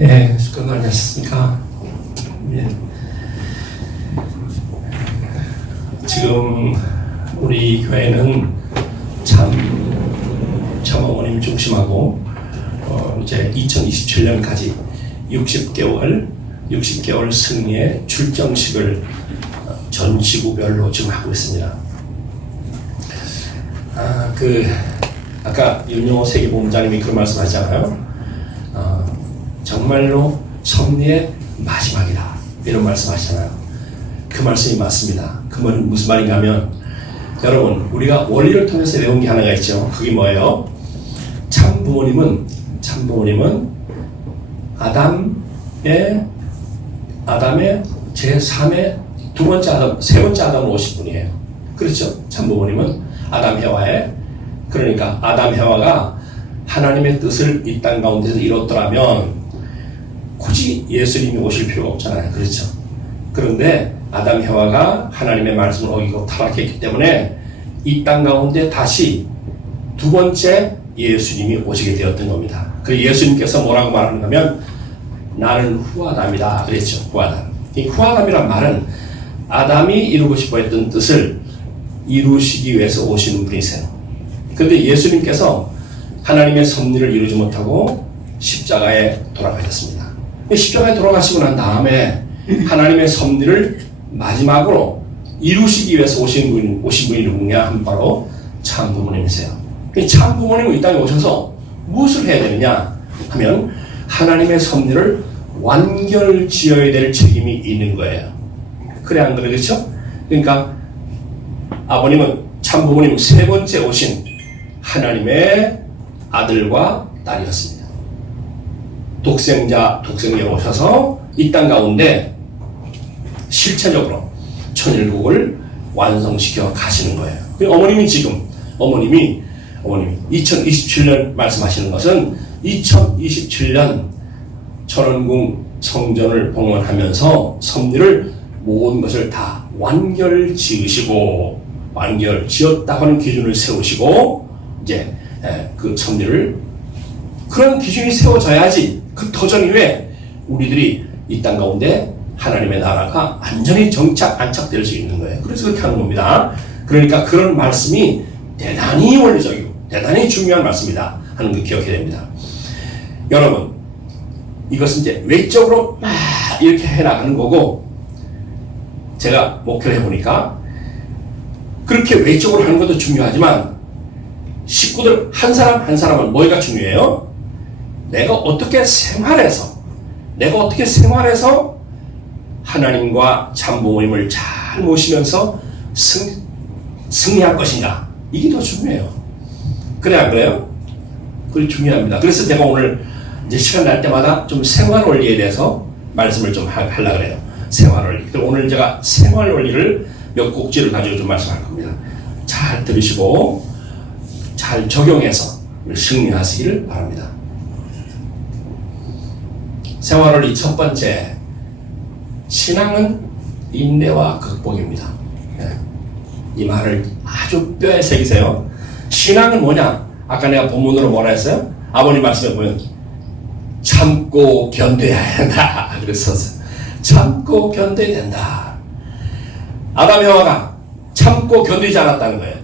예, 수고 많으셨습니까? 예. 지금 우리 교회는 참어머님 중심하고 이제 2027년까지 60개월 승리의 출정식을 전 지구별로 지금 하고 있습니다. 아까 윤영호 세계본부장님이 그런 말씀하셨잖아요. 정말로 섭리의 마지막이다 이런 말씀하시잖아요. 그 말씀이 맞습니다. 그 말은 무슨 말인가 하면, 여러분 우리가 원리를 통해서 배운 게 하나가 있죠. 그게 뭐예요? 참부모님은 아담의 제3의 세 번째 아담으로 오신 분이에요. 그렇죠? 참부모님은 아담 해와의, 그러니까 아담 해와가 하나님의 뜻을 이 땅 가운데서 이뤘더라면 굳이 예수님이 오실 필요가 없잖아요. 그렇죠? 그런데 아담 해와가 하나님의 말씀을 어기고 타락했기 때문에 이 땅 가운데 다시 두 번째 예수님이 오시게 되었던 겁니다. 그래서 예수님께서 뭐라고 말하는가 하면, 나는 후아담이다 그랬죠. 후아담. 이 후아담이란 말은 아담이 이루고 싶어 했던 뜻을 이루시기 위해서 오시는 분이세요. 그런데 예수님께서 하나님의 섭리를 이루지 못하고 십자가에 돌아가셨습니다. 십자가에 돌아가시고 난 다음에 하나님의 섭리를 마지막으로 이루시기 위해서 오신 분이 누구냐 하면 바로 참부모님이세요. 참부모님은 이 땅에 오셔서 무엇을 해야 되느냐 하면 하나님의 섭리를 완결지어야 될 책임이 있는 거예요. 그래 안 그래? 그렇죠? 그러니까 참부모님은 세 번째 오신 하나님의 아들과 딸이었습니다. 독생자로 오셔서 이 땅 가운데 실체적으로 천일국을 완성시켜 가시는 거예요. 어머님이 2027년 말씀하시는 것은 2027년 천원궁 성전을 봉헌하면서 섭리를 모든 것을 다 완결지었다고 하는 기준을 세우시고, 이제 그 섭리를, 그런 기준이 세워져야지 그 터전 위에 우리들이 이 땅 가운데 하나님의 나라가 완전히 안착될 수 있는 거예요. 그래서 그렇게 하는 겁니다. 그러니까 그런 말씀이 대단히 원리적이고 대단히 중요한 말씀이다 하는 거 기억해야 됩니다. 여러분, 이것은 이제 외적으로 막 이렇게 해나가는 거고, 제가 목표를 해보니까 그렇게 외적으로 하는 것도 중요하지만 식구들 한 사람 한 사람은 뭐가 중요해요? 내가 어떻게 생활해서 하나님과 참부모님을 잘 모시면서 승리할 것인가, 이게 더 중요해요. 그래 안 그래요? 그게 중요합니다. 그래서 제가 오늘 이제 시간 날 때마다 좀 생활 원리에 대해서 말씀을 좀 하려고 그래요. 생활 원리. 그리고 오늘 제가 생활 원리를 몇 곡지를 가지고 좀 말씀할 겁니다. 잘 들으시고 잘 적용해서 승리하시기를 바랍니다. 생활 원리 첫 번째, 신앙은 인내와 극복입니다. 이 말을 아주 뼈에 새기세요. 신앙은 뭐냐? 아까 내가 본문으로 뭐라 했어요? 아버님 말씀에 보면 참고 견뎌야 한다 그랬었어요. 참고 견뎌야 된다. 아담 해와가 참고 견디지 않았다는 거예요.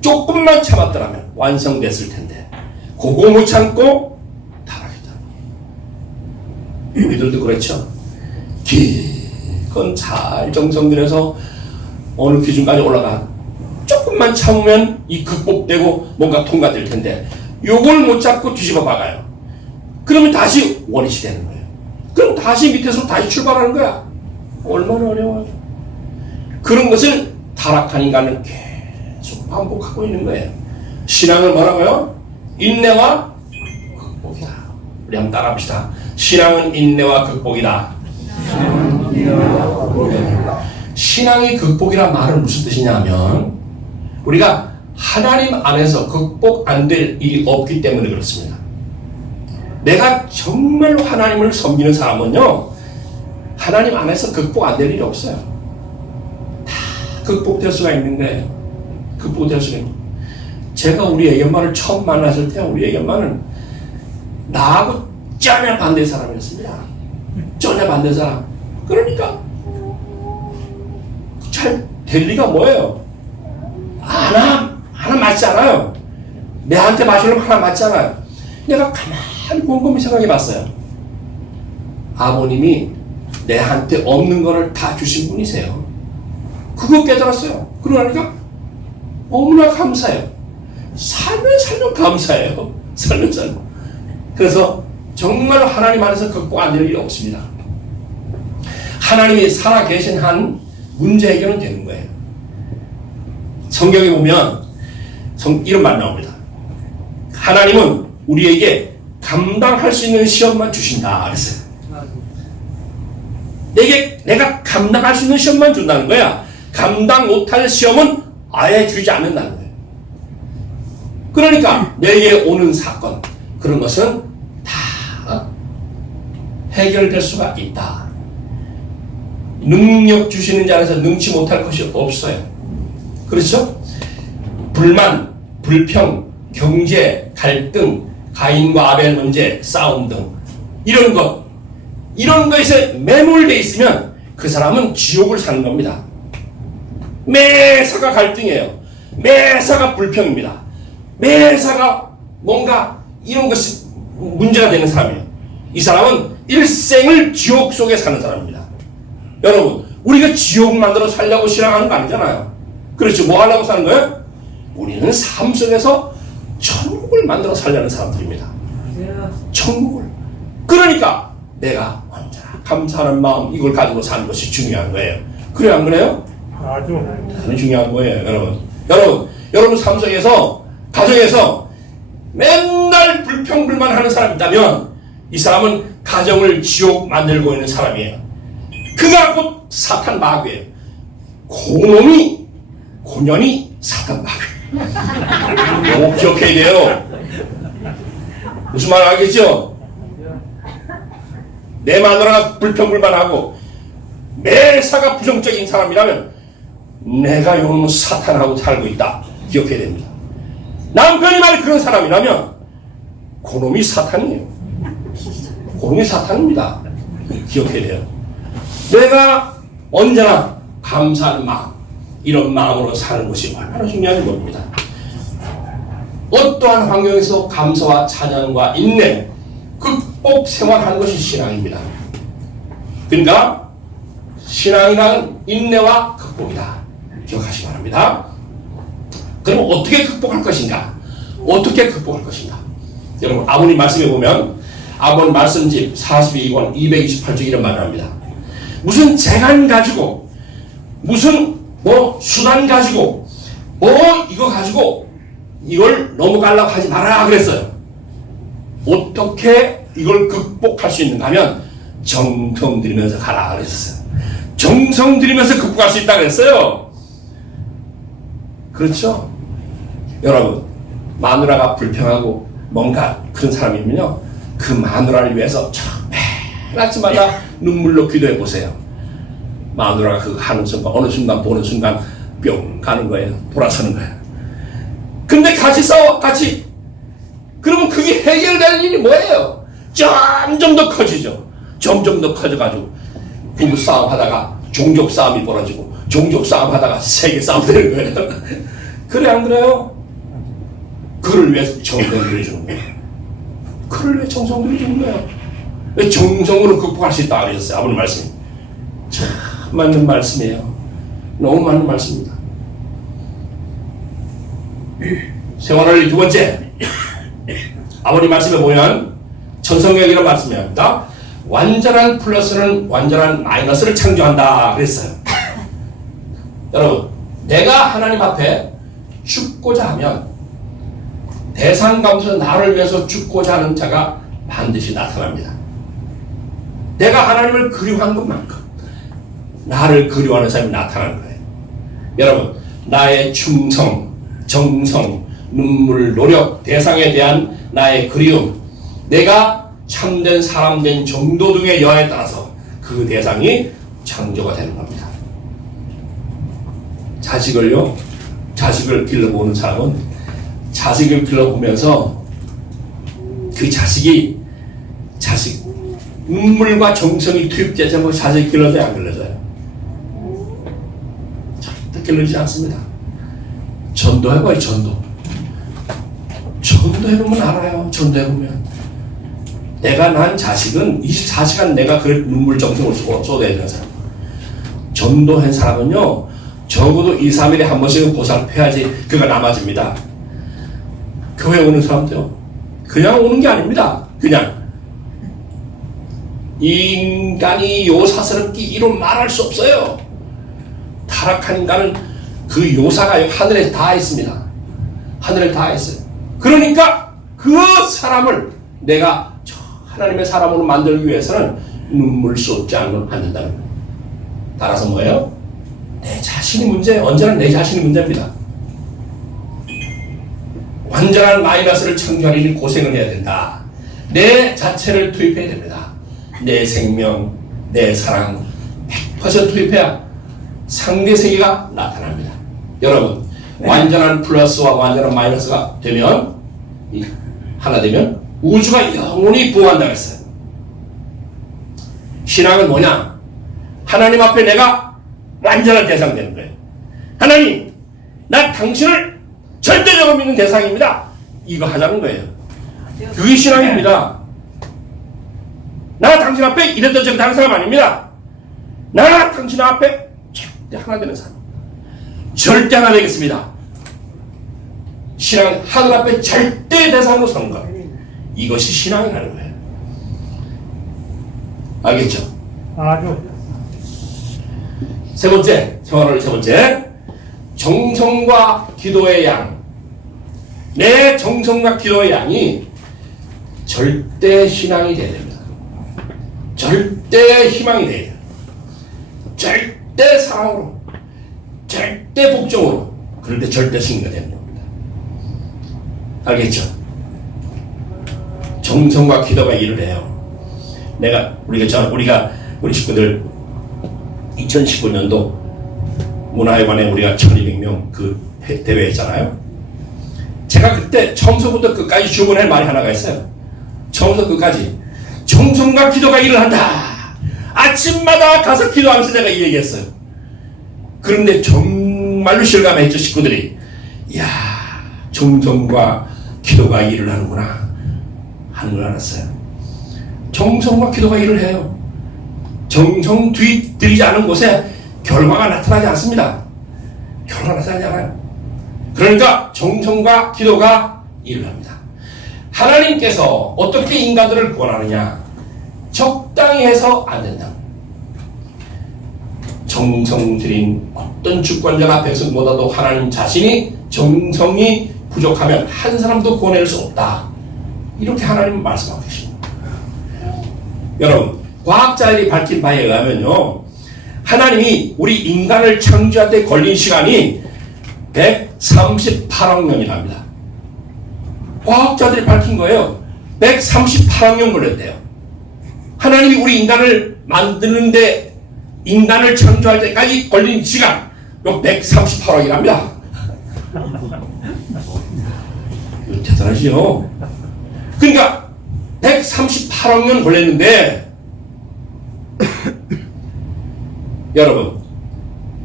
조금만 참았더라면 완성됐을 텐데 그거 못 참고 타락했다. 우리들도 그렇죠. 기껏 잘 정성들여서 어느 기준까지 올라가 조금만 참으면 이 극복되고 뭔가 통과될 텐데 요걸 못 잡고 뒤집어 박아요. 그러면 다시 원위치 되는 거예요. 그럼 다시 밑에서 다시 출발하는 거야. 얼마나 어려워요. 그런 것을 타락한 인간은 계속 반복하고 있는 거예요. 신앙은 뭐라고요? 인내와 극복이다. 우리 한번 따라합시다. 신앙은 인내와 극복이다. 신앙이 극복이란 말은 무슨 뜻이냐면, 우리가 하나님 안에서 극복 안 될 일이 없기 때문에 그렇습니다. 내가 정말로 하나님을 섬기는 사람은요, 하나님 안에서 극복 안 될 일이 없어요. 다 극복될 수가 있는 거예요. 극복될 수가 있는 거예요. 제가 우리 애견만을 처음 만났을 때 우리 애견만은 나하고 전혀 반대 사람이었습니다. 전혀 반대 사람. 그러니까 잘 될 리가 뭐예요? 하나 맞지 않아요. 내한테 맞으려면 하나 맞잖아요. 내가 가만히 곰곰이 생각해 봤어요. 아버님이 내한테 없는 거를 다 주신 분이세요. 그거 깨달았어요. 그러니까 너무나 감사해요. 살면 감사해요. 살면. 그래서 정말 하나님 안에서 극복 안 될 일이 없습니다. 하나님이 살아 계신 한 문제 해결은 되는 거예요. 성경에 보면 이런 말 나옵니다. 하나님은 우리에게 감당할 수 있는 시험만 주신다 그랬어요. 내가 감당할 수 있는 시험만 준다는 거야. 감당 못할 시험은 아예 주지 않는다는 거예요. 그러니까 내게 오는 사건, 그런 것은 다 해결될 수가 있다. 능력 주시는 자에서 능치 못할 것이 없어요. 그렇죠? 불만, 불평, 경제, 갈등, 가인과 아벨 문제, 싸움 등 이런 것에 매몰되어 있으면 그 사람은 지옥을 사는 겁니다. 매사가 갈등이에요. 매사가 불평입니다. 매사가 뭔가 이런 것이 문제가 되는 사람이에요. 이 사람은 일생을 지옥 속에 사는 사람입니다. 여러분, 우리가 지옥 만들어 살려고 신앙하는 거 아니잖아요. 그렇죠? 뭐 하려고 사는 거예요? 우리는 삶 속에서 천국을 만들어 살려는 사람들입니다. 천국을. 그러니까 내가 언제나 감사하는 마음, 이걸 가지고 사는 것이 중요한 거예요. 그래요, 안 그래요? 아주 중요한 거예요, 여러분. 여러분 삶 속에서, 가정에서 맨날 불평불만하는 사람이 있다면 이 사람은 가정을 지옥 만들고 있는 사람이에요. 그가 곧 사탄 마귀예요. 고년이 사탄 마귀. 꼭 기억해야 돼요. 무슨 말 알겠죠? 내 마누라가 불평불만하고 매사가 부정적인 사람이라면 내가 요놈 사탄하고 살고 있다. 기억해야 됩니다. 남편이 만약 그런 사람이라면 그놈이 사탄이에요. 그놈이 사탄입니다. 기억해야 돼요. 내가 언제나 감사하는 마음, 이런 마음으로 사는 것이 얼마나 중요한 겁니다. 어떠한 환경에서 감사와 찬양과 인내, 극복 생활하는 것이 신앙입니다. 그러니까 신앙이란 인내와 극복이다. 기억하시기 바랍니다. 그럼 어떻게 극복할 것인가? 어떻게 극복할 것인가? 여러분, 아버님 말씀에 보면 아버님 말씀집 42권 228쪽 이런 말을 합니다. 무슨 재간 가지고, 무슨 수단 가지고, 이거 가지고 이걸 넘어가려고 하지 마라 그랬어요. 어떻게 이걸 극복할 수 있는가 하면 정성 들이면서 가라 그랬어요. 정성 들이면서 극복할 수 있다 그랬어요. 그렇죠? 여러분, 마누라가 불평하고 뭔가 그런 사람이면요, 그 마누라를 위해서 매일 아침마다 눈물로 기도해 보세요. 마누라가 그 하는 순간, 어느 순간 보는 순간 뿅 가는 거예요. 돌아서는 거예요. 근데 같이 싸워, 같이. 그러면 그게 해결될 일이 뭐예요? 점점 더 커지죠. 점점 더 커져가지고 부부 싸움 하다가 종족 싸움이 벌어지고, 종족 싸움 하다가 세계 싸움 되는 거예요. 그래, 안 그래요? 그를 위해서 정성 들여주는 거예요. 그를 위해 정성 들여주는 거예요. 정성으로 극복할 수 있다 그러셨어요. 아버님 말씀이. 참 맞는 말씀이에요. 너무 맞는 말씀입니다. 생활을 두 번째, 아버님 말씀에 보면 천성역이라는 말씀입니다. 완전한 플러스는 완전한 마이너스를 창조한다 그랬어요. 여러분, 내가 하나님 앞에 죽고자 하면 대상 가운데서 나를 위해서 죽고자 하는 자가 반드시 나타납니다. 내가 하나님을 그리워한 것만큼 나를 그리워하는 사람이 나타나는 거예요. 여러분, 나의 충성, 정성, 눈물, 노력, 대상에 대한 나의 그리움, 내가 참된 사람 된 정도 등의 여하에 따라서 그 대상이 창조가 되는 겁니다. 자식을 길러보는 사람은 자식을 길러보면서 그 자식이 자식 눈물과 정성이 투입되지 않고 자식 길러져야 안 길러져요? 절대 길러지지 않습니다. 전도해봐요. 전도해보면 알아요. 전도해보면 내가 낳은 자식은 24시간 내가 그 눈물 정성을 쏟아야 되는 사람. 전도한 사람은요 적어도 2, 3일에 한 번씩은 보살펴야지 그가 남아집니다. 교회 오는 사람도요 그냥 오는 게 아닙니다. 그냥 인간이 요사스럽게 이루 말할 수 없어요. 타락한 인간은 그 요사가 하늘에 다 있습니다. 하늘에 다 있어요. 그러니까 그 사람을 내가 하나님의 사람으로 만들기 위해서는 눈물 쏟지 않는다는 거예요. 따라서 뭐예요? 내 자신이 문제예요. 언제나 내 자신이 문제입니다. 완전한 마이너스를 창조하려니 고생을 해야 된다. 내 자체를 투입해야 됩니다. 내 생명, 내 사랑 100% 투입해야 상대 세계가 나타납니다. 여러분 완전한 플러스와 완전한 마이너스가 되면 하나 되면 우주가 영원히 부활한다고 했어요. 신앙은 뭐냐? 하나님 앞에 내가 완전한 대상 되는 거예요. 하나님, 나 당신을 절대적으로 믿는 대상입니다. 이거 하자는 거예요. 그게 신앙입니다. 나 당신 앞에 이랬던 저랬던 다른 사람 아닙니다. 나 당신 앞에 절대 하나 되는 사람. 절대 하나 되겠습니다. 신앙은 하늘 앞에 절대 대상으로 서는 거예요. 이것이 신앙이라는 거예요. 알겠죠? 아주. 세 번째, 생활을 세 번째, 정성과 기도의 양. 내 정성과 기도의 양이 절대 신앙이 되어야 됩니다. 절대 희망이 되어야 돼요. 절대 사랑으로, 절대 복종으로, 그럴 때 절대 승리가 되는 겁니다. 알겠죠? 정성과 기도가 일을 해요. 우리 식구들 2019년도 문화회관에 우리가 1200명 그 대회 했잖아요. 제가 그때 처음서부터 끝까지 주문할 말이 하나가 있어요. 처음부터 끝까지 정성과 기도가 일을 한다. 아침마다 가서 기도하면서 내가 이 얘기했어요. 그런데 정말로 실감했죠. 식구들이. 이야, 정성과 기도가 일을 하는구나 하는 걸 알았어요. 정성과 기도가 일을 해요. 정성 들이지 않은 곳에 결과가 나타나지 않습니다. 결과가 나타나지 않아요. 그러니까 정성과 기도가 일을 합니다. 하나님께서 어떻게 인간들을 구원하느냐? 적당히 해서 안 된다. 정성 들인 어떤 주권자 백성보다도 하나님 자신이 정성이 부족하면 한 사람도 구원할 수 없다. 이렇게 하나님은 말씀하고 계십니다. 여러분, 과학자들이 밝힌 바에 의하면요, 하나님이 우리 인간을 창조할 때 걸린 시간이 138억 년이랍니다. 과학자들이 밝힌 거예요. 138억 년 걸렸대요. 하나님이 우리 인간을 만드는데, 인간을 창조할 때까지 걸린 시간, 요 138억이랍니다. 이거 대단하지요? 그러니까 138억 년 걸렸는데 여러분,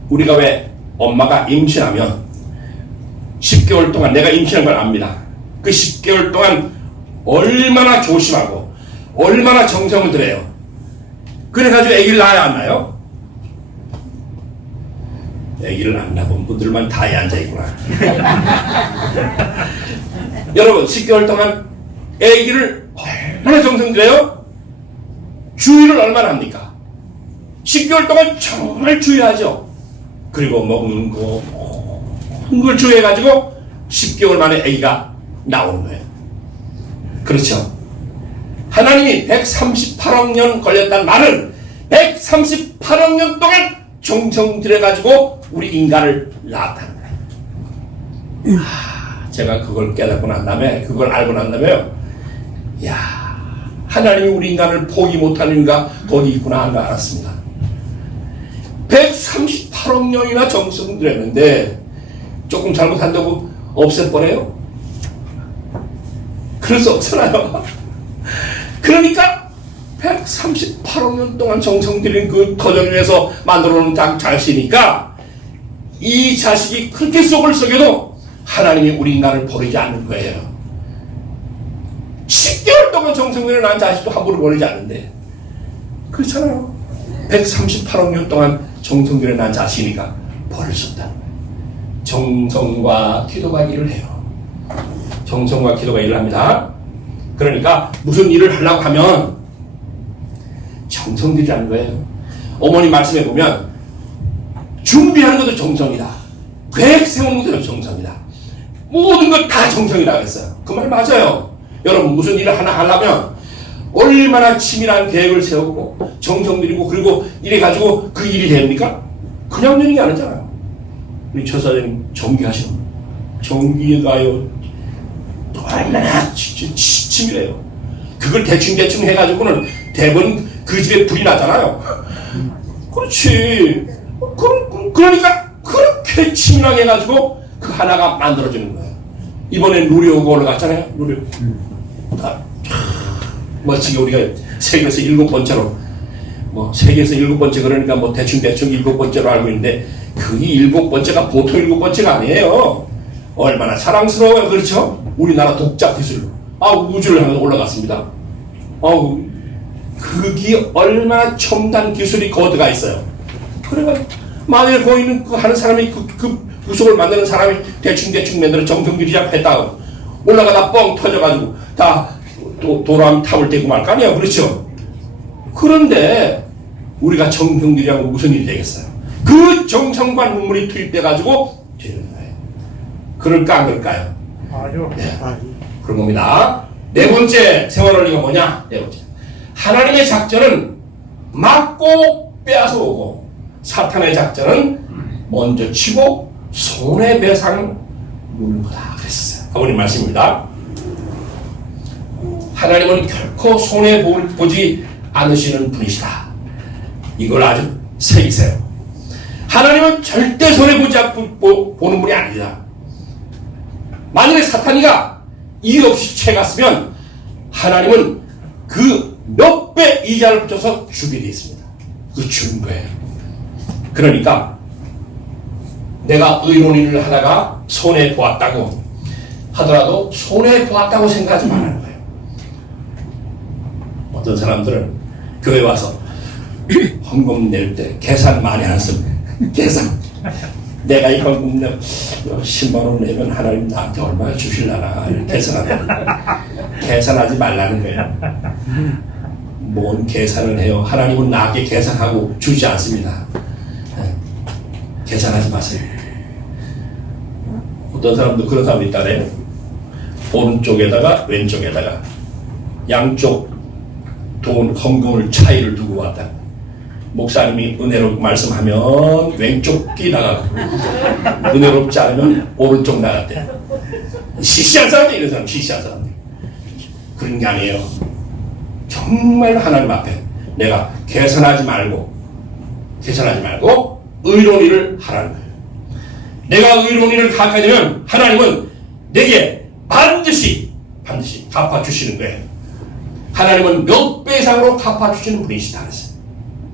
우리가 왜 엄마가 임신하면 10개월 동안, 내가 임신한 걸 압니다. 그 10개월 동안 얼마나 조심하고 얼마나 정성을 들여요. 그래가지고 아기를 낳아야 안 나요? 아기를 안 낳은 분들만 다에 앉아있구나. 여러분, 10개월 동안 아기를 얼마나 정성 들여요? 주의를 얼마나 합니까? 10개월 동안 정말 주의하죠. 그리고 먹는 거, 모든 걸 주의해가지고 10개월 만에 아기가 나오는 거예요. 그렇죠? 하나님이 138억 년 걸렸다는 말은 138억 년 동안 정성 들여가지고 우리 인간을 낳았다는 거예요. 제가 그걸 깨닫고 난 다음에, 그걸 알고 난 다음에요, 야, 하나님이 우리 인간을 포기 못하는 이유가 거기 있구나 하는 걸 알았습니다. 138억 년이나 정성 들였는데 조금 잘못한다고 없애버려요? 그럴 수 없잖아요. 그러니까 138억 년 동안 정성 들인 그 터전을 위해서 만들어 놓은 자식이니까 이 자식이 그렇게 속을 썩여도 하나님이 우리 인간을 버리지 않는 거예요. 10개월 동안 정성 들여 낳은 자식도 함부로 버리지 않는데, 그렇잖아요. 138억 년 동안 정성 들여 낳은 자식이니까 버릴 수 없다는 거예요. 정성과 기도가 일을 해요. 정성과 기도가 일을 합니다. 그러니까 무슨 일을 하려고 하면 정성 들이라는 거예요. 어머니 말씀해 보면 준비하는 것도 정성이다. 계획 세우는 것도 정성이다. 모든 것 다 정성이라고 했어요. 그 말 맞아요. 여러분 무슨 일을 하나 하려면 얼마나 치밀한 계획을 세우고 정성 들이고 그리고 이래가지고 그 일이 됩니까? 그냥 되는 게 아니잖아요. 우리 처사님 전기하시는 전기가요 얼마나 치밀해요. 그걸 대충 해가지고는 대부분 그 집에 불이 나잖아요. 그렇지. 그러니까 그렇게 치밀하게 해가지고 그 하나가 만들어지는 거예요. 이번에 누리호가 올라갔잖아요. 누리호. 멋지게 우리가 세계에서 7번째로 세계에서 7번째 그러니까 대충 7번째로 알고 있는데 그게 7번째가 보통 7번째가 아니에요. 얼마나 자랑스러워요. 그렇죠? 우리나라 독자 기술로 우주를 향해서 올라갔습니다. 그게 얼마나 첨단 기술이 거드가 있어요. 그래가 만약에 거기 있는 그 하는 사람이 그 부속을 만드는 사람이 대충 만들어 정성들이작 했다 올라가다 뻥 터져가지고 다 도람 탑을 떼고 말 거 아니야. 그렇죠? 그런데 우리가 정성들이하고 무슨 일이 되겠어요? 그 정성과 눈물이 투입돼가지고 되는 거예요. 그럴까 안 그럴까요? 아니요. 네. 그런 겁니다. 네 번째 세월원리가 뭐냐? 네 번째. 하나님의 작전은 막고 빼앗아 오고 사탄의 작전은 먼저 치고 손해배상 누는 거다 그랬어요. 아버님 말씀입니다. 하나님은 결코 손해보지 않으시는 분이시다. 이걸 아주 새기세요. 하나님은 절대 손해보지 않고 보는 분이 아니다. 만약에 사탄이가 이유 없이 채갔으면 하나님은 그 몇 배 이자를 붙여서 주게 되어 있습니다. 그 주는 거예요. 그러니까 내가 의로운 일을 하다가 손해보았다고 하더라도 손해보았다고 생각하지 말라는 거예요. 어떤 사람들은 교회 와서 헌금 낼 때 계산 많이 안 씁니다. 계산. 내가 이 헌금 10만 원 내면 하나님 나한테 얼마 주실라나 이렇게 계산합니다. 계산하지 말라는 거예요. 뭔 계산을 해요. 하나님은 나에게 계산하고 주지 않습니다. 계산하지 마세요. 어떤 사람도 그런 사람이 있다래요. 오른쪽에다가 왼쪽에다가 양쪽 돈 헌금을 차이를 두고 왔다. 목사님이 은혜로 말씀하면 왼쪽 끼 나가고 은혜롭지 않으면 오른쪽 나갔대. 시시한 사람들 이런 사람 시시한 사람들. 그런 게 아니에요. 정말 하나님 앞에 내가 계산하지 말고 의로운 일을 하라는 거예요. 내가 의로운 일을 가까이 되면 하나님은 내게 반드시 갚아주시는 거예요. 하나님은 몇 배 이상으로 갚아주시는 분이시다 그랬어요.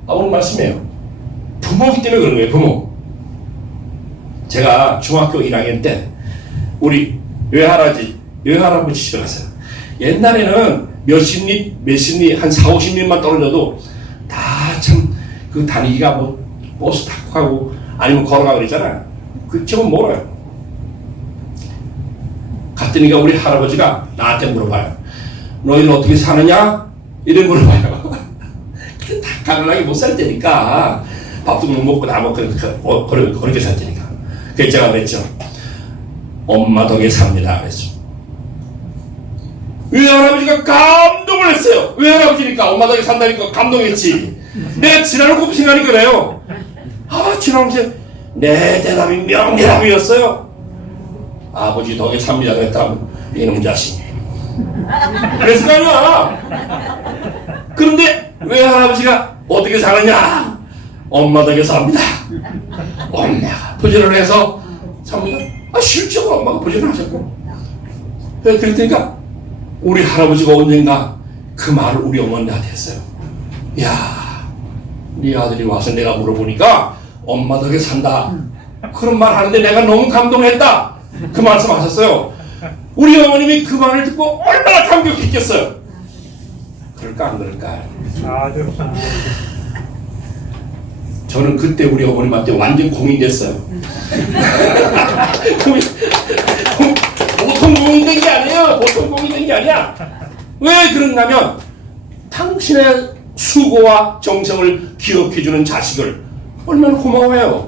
오늘 말씀이에요. 부모기 때문에 그런 거예요. 부모. 제가 중학교 1학년 때 우리 외할아버지 집에 갔어요. 옛날에는 몇십 리 한 40-50리만 떨어져도 다 참 그 다니기가 버스 타고 가고 아니면 걸어가고 그랬잖아요. 그쪽은 멀어요. 갔더니가 우리 할아버지가 나한테 물어봐요. 너희는 어떻게 사느냐? 이래 물어봐요. 다 가난하게 못 살 때니까 밥도 못 먹고 다 먹고 그렇게 살 때니까. 그래서 제가 그랬죠. 엄마 덕에 삽니다. 그랬죠. 외할아버지가 감동을 했어요. 외할아버지니까 엄마 덕에 산다니까 감동했지. 내가 지나놓고 생각하니까 그래요. 지나놓고 내 대답이 명대답이었어요. 아버지 덕에 삽니다 그랬다면 이놈 자식. 그랬을 거 아니야. 그런데 외할아버지가 어떻게 사느냐? 엄마 덕에 삽니다. 엄마가 부지런을 해서 삽니다. 실제로 엄마가 부지런을 하셨고. 그랬더니까 우리 할아버지가 언젠가 그 말을 우리 어머니한테 했어요. 야, 네 아들이 와서 내가 물어보니까 엄마 덕에 산다. 그런 말 하는데 내가 너무 감동했다. 그 말씀 하셨어요. 우리 어머님이 그 말을 듣고 얼마나 감격했겠어요. 그럴까 안 그럴까? 저는 그때 우리 어머님한테 완전 공인됐어요. 보통 공인된 게 아니에요. 보통 공인된 게 아니야. 왜 그런가면 당신의 수고와 정성을 기억해주는 자식을 얼마나 고마워해요.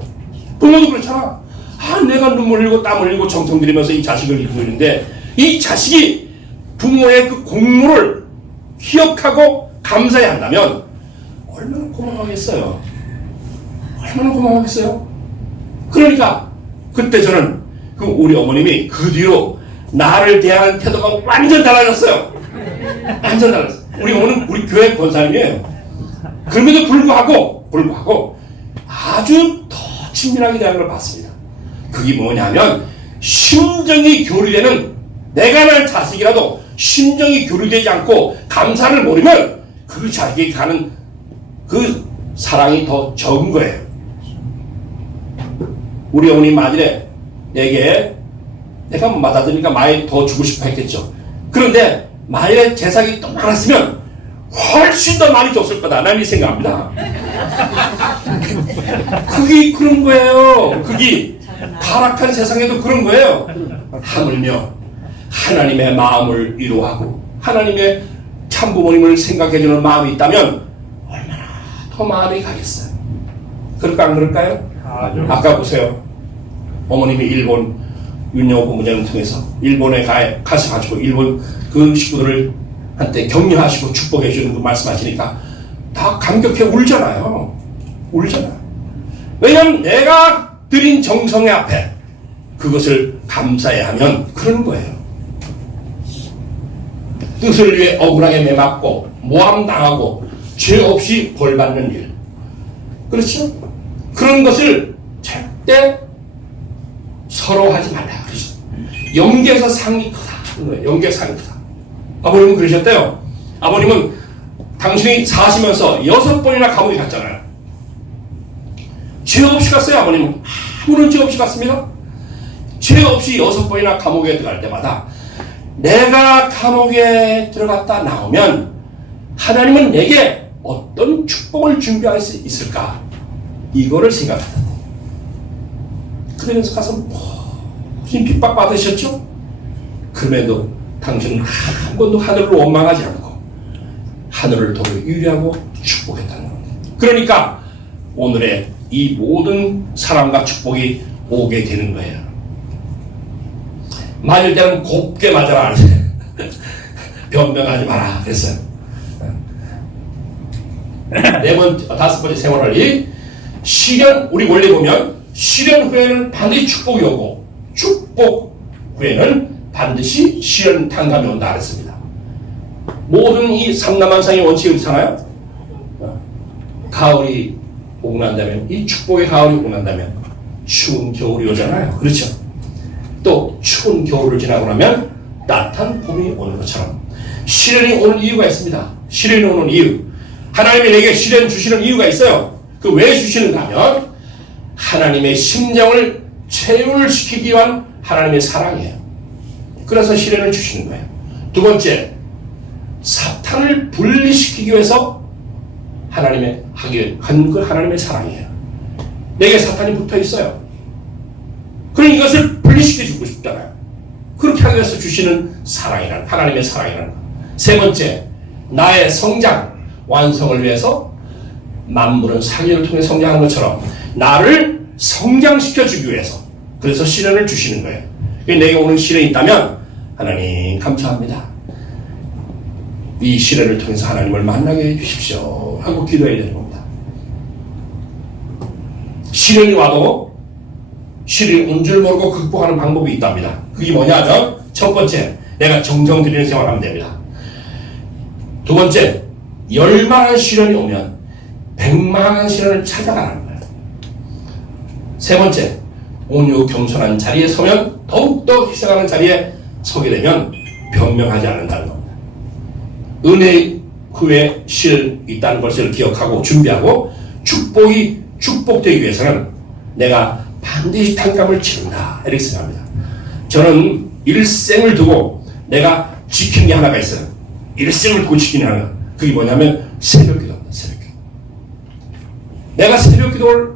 부모도 그렇잖아. 아, 내가 눈물 흘리고 땀 흘리고 정성 들이면서 이 자식을 이루고 있는데 이 자식이 부모의 그 공로를 기억하고 감사해야 한다면 얼마나 고마워하겠어요. 얼마나 고마워하겠어요. 그러니까 그때 저는 그 우리 어머님이 그 뒤로 나를 대하는 태도가 완전 달라졌어요. 완전 달라졌어요. 우리 어머니는 우리 교회 권사님이에요. 그럼에도 불구하고 아주 더 친밀하게 대하는 걸 봤습니다. 그게 뭐냐면 심정이 교류되는, 내가 난 자식이라도 심정이 교류되지 않고 감사를 모르면 그 자식에게 가는 그 사랑이 더 적은 거예요. 우리 어머니 만일에 내게 내가 맞아들으니까 많이 더 주고 싶어 했겠죠. 그런데 만일에 재산이 또 많았으면 훨씬 더 많이 줬을 거다. 난 이 생각합니다. 그게 그런 거예요. 그게 타락한 세상에도 그런 거예요. 하물며 하나님의 마음을 위로하고 하나님의 참부모님을 생각해주는 마음이 있다면 얼마나 더 마음이 가겠어요. 그럴까 안 그럴까요? 아까 보세요. 어머님이 일본 윤영호 본부장을 통해서 일본에 가셔가지고 일본 그 식구들을 한테 격려하시고 축복해주는 그 말씀하시니까 다 감격해 울잖아요. 왜냐하면 내가 드린 정성의 앞에 그것을 감사해야 하면 그런 거예요. 뜻을 위해 억울하게 매맞고 모함당하고 죄 없이 벌받는 일, 그렇죠? 그런 것을 절대 서로 하지 말라. 그렇죠? 영계에서 상이 크다. 영계에서 상이 크다. 아버님은 그러셨대요. 아버님은 당신이 사시면서 6번이나 감옥에 갔잖아요. 죄 없이 갔어요. 아버님은 아무런 죄 없이 갔습니다. 죄 없이 6번이나 감옥에 들어갈 때마다 내가 감옥에 들어갔다 나오면 하나님은 내게 어떤 축복을 준비할 수 있을까, 이거를 생각하다. 그러면서 가서 무슨 핍박 받으셨죠? 그럼에도 당신은 한 번도 하늘을 원망하지 않고 하늘을 더 유리하고 축복했다는 겁니다. 그러니까 오늘의 이 모든 사랑과 축복이 오게 되는 거예요. 맞을 때는 곱게 맞아라. 변명하지 마라 그랬어요. 다섯 번째 생활원리, 시련. 우리 원래 보면 시련 후에는 반드시 축복이 오고 축복 후에는 반드시 시련 탄감이 온다 그랬습니다. 모든 이 삼라만상의 원칙이 있잖아요. 가을이 오고 난다면, 이 축복의 가을이 오고 난다면 추운 겨울이 오잖아요. 그렇죠? 또 추운 겨울을 지나고 나면 따뜻한 봄이 오는 것처럼 시련이 오는 이유가 있습니다. 시련이 오는 이유, 하나님이 내게 시련 주시는 이유가 있어요. 그 왜 주시는가 하면 하나님의 심정을 체휼시키기 위한 하나님의 사랑이에요. 그래서 시련을 주시는 거예요. 두 번째, 사탄을 분리시키기 위해서 하나님의 하나님의 사랑이에요. 내게 사탄이 붙어 있어요. 그럼 이것을 분리시켜 주고 싶잖아요. 그렇게 하기 위해서 주시는 사랑이라는, 하나님의 사랑이라는 것. 세 번째, 나의 성장, 완성을 위해서 만물은 사기를 통해 성장하는 것처럼 나를 성장시켜 주기 위해서, 그래서 시련을 주시는 거예요. 내게 오는 시련이 있다면 하나님 감사합니다. 이 시련을 통해서 하나님을 만나게 해주십시오 하고 기도해야 되는 겁니다. 시련이 와도 시련이 온 줄 모르고 극복하는 방법이 있답니다. 그게 뭐냐면 첫 번째, 내가 정성 들이는 생활을 하면 됩니다. 두 번째, 열만한 시련이 오면 백만한 시련을 찾아가는 거예요. 세 번째, 온유 겸손한 자리에 서면 더욱더 희생하는 자리에 서게 되면 변명하지 않는다는 겁니다. 후에 실 있다는 것을 기억하고 준비하고 축복되기 위해서는 내가 반드시 탕감을 치른다 이렇게 생각합니다. 저는 일생을 두고 내가 지키는 게 하나가 있어요. 일생을 두고 지키는 하나, 그게 뭐냐면 새벽기도입니다. 새벽기도. 내가 새벽기도를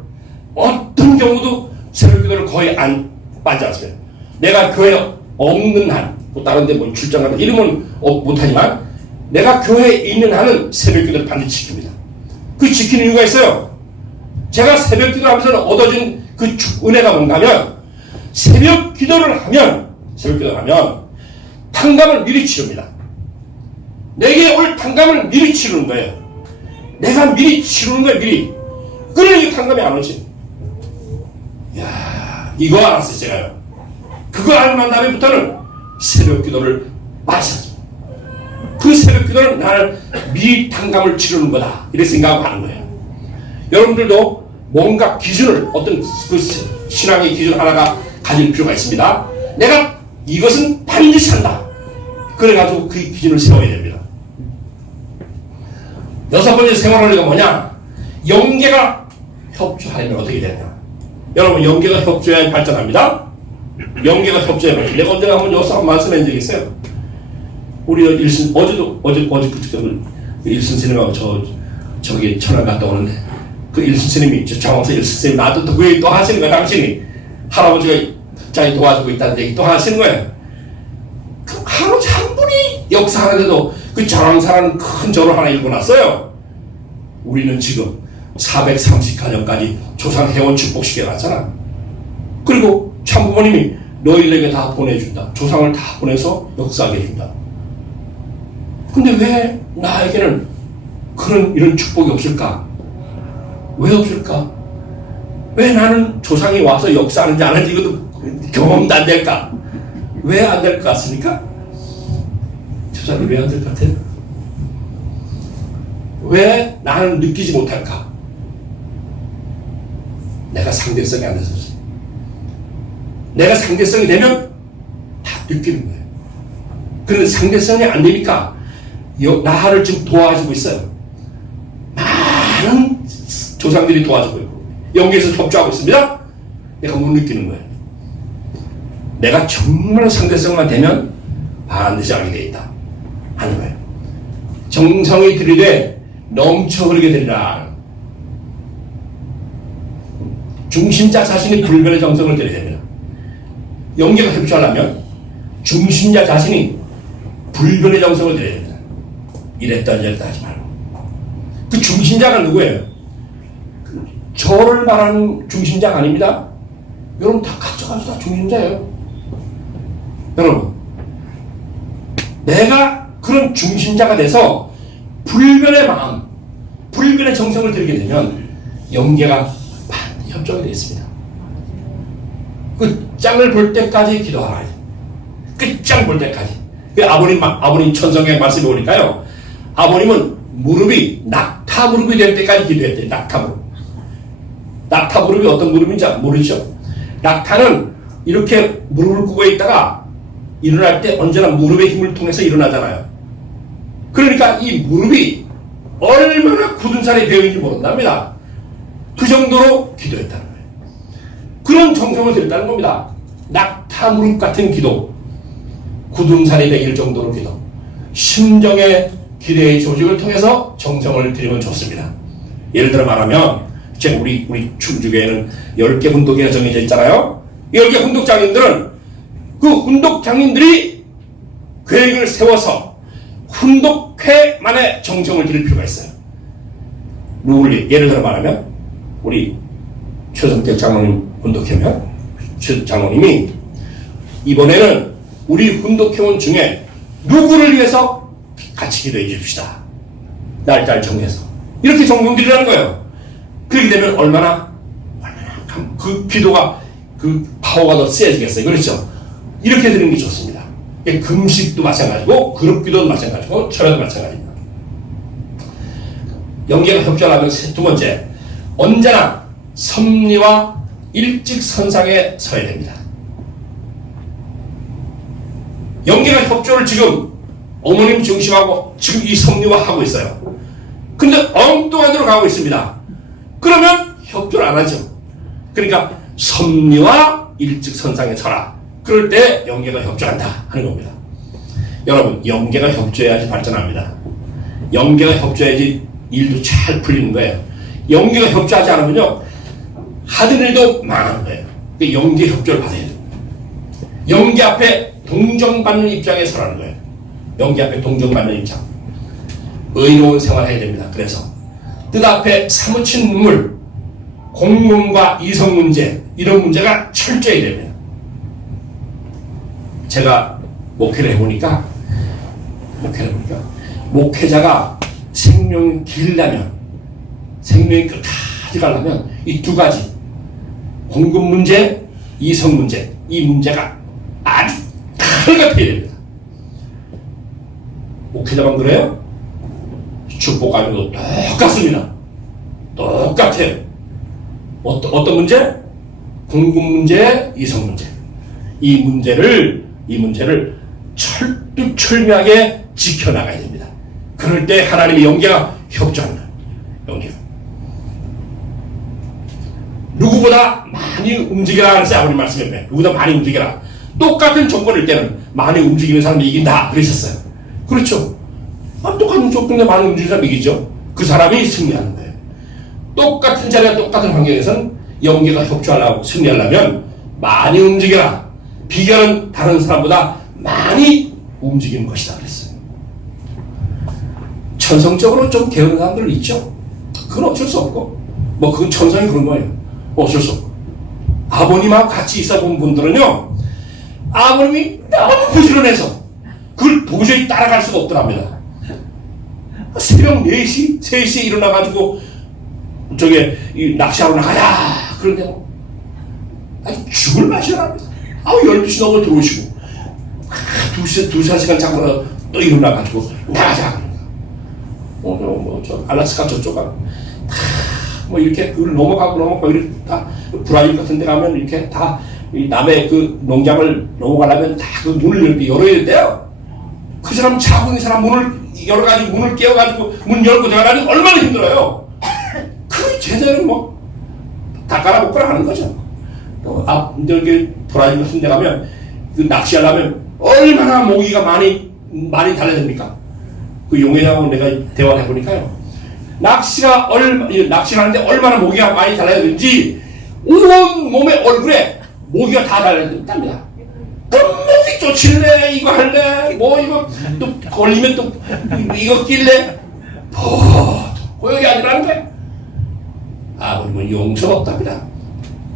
어떤 경우도 새벽기도를 거의 안 빠지지 않습니다. 내가 교회에 없는 한, 뭐 다른 데 뭐 출장 가는 이름은 못하지만 내가 교회에 있는 한은 새벽기도를 반드시 지킵니다. 그 지키는 이유가 있어요. 제가 새벽기도 하면서 얻어진 그 은혜가 뭔가 하면 새벽기도를 하면 탕감을 미리 치릅니다. 내게 올 탕감을 미리 치르는 거예요. 내가 미리 치르는 거예요. 미리. 그러니 탕감이 안 오지. 이야, 이거 알았어요. 제가요. 그거 알만 다음에부터는 새벽기도를 마쳤습니다. 그 새벽기도는 나를 미리 탕감을 치르는 거다 이렇게 생각하고 하는 거예요. 여러분들도 뭔가 기준을, 어떤 그 신앙의 기준 하나가 가질 필요가 있습니다. 내가 이것은 반드시 한다. 그래가지고 그 기준을 세워야 됩니다. 여섯 번째 생활원리가 뭐냐? 영계가 협조하면 어떻게 되냐? 여러분, 영계가 협조해야 발전합니다. 영계가 협조해야. 내가 언제나 한번 여기서 한 말씀한 적이 있어요. 우리 어제 일순 스님하고 저기 천안 갔다 오는데 그 일순 스님이 정황서 일순 스님 나도 또 그 또 하시는 거야. 당신이 할아버지가 자기 도와주고 있다는 얘기 또 하시는 거예요. 그 할아버지 한 분이 역사하는데도 그 정황사라는 큰 절을 하나 읽어놨어요. 우리는 지금 430가정까지 조상 회원 축복시켜놨잖아. 그리고 참부모님이 너희에게 다 보내준다. 조상을 다 보내서 역사하게 해준다. 근데 왜 나에게는 이런 축복이 없을까? 왜 없을까? 왜 나는 조상이 와서 역사하는지 안 하는지 이것도 경험도 안 될까? 왜 안 될 것 같습니까? 조상이 왜 안 될 것 같아요? 왜 나는 느끼지 못할까? 내가 상대성이 안 돼서. 내가 상대성이 되면 다 느끼는 거예요. 그런데 상대성이 안 되니까 나를 지금 도와주고 있어요. 많은 조상들이 도와주고 있고 영계에서 협조하고 있습니다. 내가 못 느끼는 거예요. 내가 정말 상대성만 되면 반드시 하게 되어 있다 하는 거예요. 정성이 들이되 넘쳐 흐르게 되리라. 중심자 자신이 불변의 정성을 들여야 됩니다. 영계가 협조하려면 중심자 자신이 불변의 정성을 들여야 됩니다. 이랬다 저랬다 하지 말고. 그 중심자가 누구예요? 저를 말하는 중심자가 아닙니다. 여러분 다 각자가 다 중심자예요. 여러분, 내가 그런 중심자가 돼서 불변의 마음, 불변의 정성을 들이게 되면 영계가 반드시 협조하게 되어 있습니다. 끝장을 볼 때까지 기도하라. 끝장 볼 때까지. 아버님 천성의 말씀이 오니까요. 아버님은 무릎이 낙타 무릎이 될 때까지 기도했대요. 낙타 무릎. 낙타 무릎이 어떤 무릎인지 모르죠? 낙타는 이렇게 무릎을 꿇고 있다가 일어날 때 언제나 무릎의 힘을 통해서 일어나잖아요. 그러니까 이 무릎이 얼마나 굳은 살이 되어있는지 모른답니다. 그 정도로 기도했다는 거예요. 그런 정성을 들였다는 겁니다. 낙타 무릎 같은 기도, 굳은 살이 되길 정도로 기도, 심정의 기대의 조직을 통해서 정성을 들이면 좋습니다. 예를 들어 말하면 지금 우리 충주교회는 10개 훈독회가 정해져 있잖아요. 10개 훈독장님들은 그 훈독장님들이 계획을 세워서 훈독회만의 정성을 들일 필요가 있어요. 예를 들어 말하면 우리 최성택 장로님 훈독회면 최 장로님이 이번에는 우리 훈독회원 중에 누구를 위해서 같이 기도해 주십시다. 날짜를 정해서 이렇게 정성 드리라는 거예요. 그렇게 되면 얼마나 그 기도가 그 파워가 더 세지겠어요. 그렇죠? 이렇게 드리는 게 좋습니다. 금식도 마찬가지고 그룹 기도도 마찬가지고 철야도 마찬가지입니다. 영계가 협조하면 두 번째, 언제나 섭리와 일직선상에 서야 됩니다. 영계가 협조를 지금 어머님 중심하고 지금 이 섭리와 하고 있어요. 근데 엉뚱한 데로 가고 있습니다. 그러면 협조를 안 하죠. 그러니까 섭리와 일직선상에 서라. 그럴 때 영계가 협조한다 하는 겁니다. 여러분, 영계가 협조해야지 발전합니다. 영계가 협조해야지 일도 잘 풀리는 거예요. 영계가 협조하지 않으면요, 하던 일도 망하는 거예요. 그러니까 영계 협조를 받아야 돼요. 영계 앞에 동정받는 입장에 서라는 거예요. 영계 앞에 동정받는 입장. 의로운 생활을 해야 됩니다. 그래서 뜻 앞에 사무친 눈물, 공문과 이성 문제, 이런 문제가 철저히 됩니다. 제가 목회를 해보니까 목회자가 생명이 길려면, 생명이 끝까지 가려면 이 두 가지, 공급 문제, 이성 문제, 이 문제가 아주 칼같아야 됩니다. 목회자만 그래요? 축복하면도 똑같습니다. 똑같아요. 어떤 문제? 공급 문제, 이성 문제. 이 문제를 철두철미하게 지켜나가야 됩니다. 그럴 때 하나님의 영계가 협조한다. 영계가. 누구보다 많이 움직여라 그랬어요. 아버님 말씀에. 누구보다 많이 움직여라. 똑같은 조건일 때는 많이 움직이는 사람이 이긴다 그러셨어요. 그렇죠. 똑같은 조건에 많이 움직이는 사람이 이기죠. 그 사람이 승리하는 거예요. 똑같은 자리와 똑같은 환경에서는 영계가 협조하려고 승리하려면 많이 움직여라. 비결은 다른 사람보다 많이 움직이는 것이다 그랬어요. 천성적으로 좀 게으른 사람들 있죠. 그건 어쩔 수 없고, 그건 천성이 그런 거예요. 어쩔 수 없고. 아버님하고 같이 있어 본 분들은요, 아버님이 너무 부지런해서 그걸 도저히 따라갈 수가 없더랍니다. 새벽 4시, 3시에 일어나가지고 낚시하러 나가야. 그런데 아주 죽을 맛이랍니다. 12시 넘어 들어오시고 2-3시간 자고 또 일어나가지고 나가자. 알라스카 저쪽 가고 이렇게 그걸 넘어가고 이렇게 다 브라질 같은 데 가면 이렇게 다 남의 그 농장을 넘어가려면 다 그 문을 이렇게 열어야 돼요. 그 사람 자고 있는 사람 문을 열어가지고 문을 깨워가지고 문 열고 들어가려면 얼마나 힘들어요. 그 제자는 다 깔아먹거나 하는 거죠. 저기 브라질 같은 데 가면 그 낚시하려면 얼마나 모기가 많이 달려야 됩니까? 그 용해하고 내가 대화를 해보니까요. 낚시를 하는데 얼마나 모기가 많이 달려야 되는지 온 몸의 얼굴에 모기가 다 달려야 된답니다. 끝없이 쫓을래, 이거 할래, 이거 또 걸리면 또 이거 낄래, 고역이 아니라는 거예요. 아버님은 용서가 없답니다.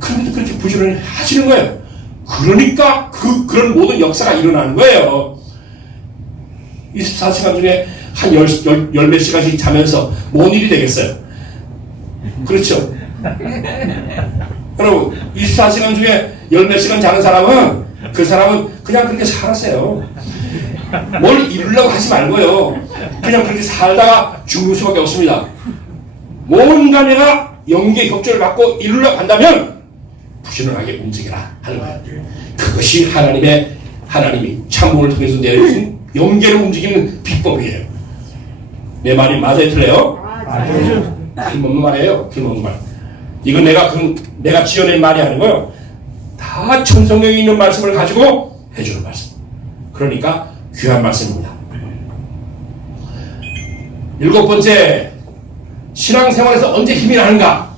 그런데도 그렇게 부지런히 하시는 거예요. 그러니까 그런 모든 역사가 일어나는 거예요. 24시간 중에 한 열 몇 시간씩 자면서 뭔 일이 되겠어요? 그렇죠? 여러분, 24시간 중에 열 몇 시간 자는 사람은 그 사람은 그냥 그렇게 살았어요. 뭘 이루려고 하지 말고요. 그냥 그렇게 살다가 죽을 수밖에 없습니다. 뭔가 내가 영계 협조를 받고 이루려고 한다면 부지런하게 움직여라 하는 거예요. 그것이 하나님이 참모를 통해서 내려주신 영계를 움직이는 비법이에요. 내 말이 맞아요, 틀려요? 틀림없는 말이에요. 틀림없는 말. 이건 내가 지어낸 말이 아니고요. 다 천성경에 있는 말씀을 가지고 해주는 말씀. 그러니까 귀한 말씀입니다. 7번째, 신앙생활에서 언제 힘이 나는가?